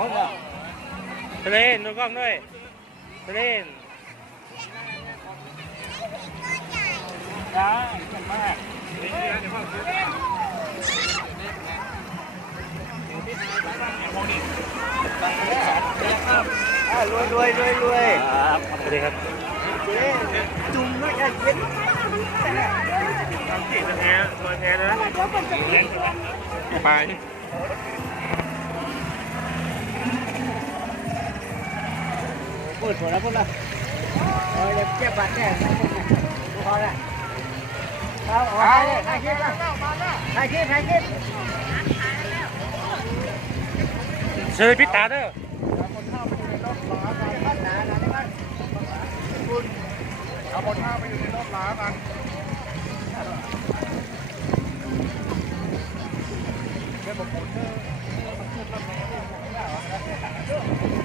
มดอ่ะ ทะเลนดูกล้องด้วยทะเลน ได้เก่งมากรวยรวยรวยรวยครับสวัสดีครับ จุ่มด้วยกันเย็น ทำกี่แท้ลอยแท้นะไป พูดหัวแล้วพูดละเดี๋ยวเก็บบัตรแน่ดูพอละเอาถ่ายคลิปละถ่ายคลิปถ่ายคลิป เชิญพิตาเด้อ เอาคนข้าวไปอยู่ในรถล้ากันเดี๋ยวผมพูดเถอะ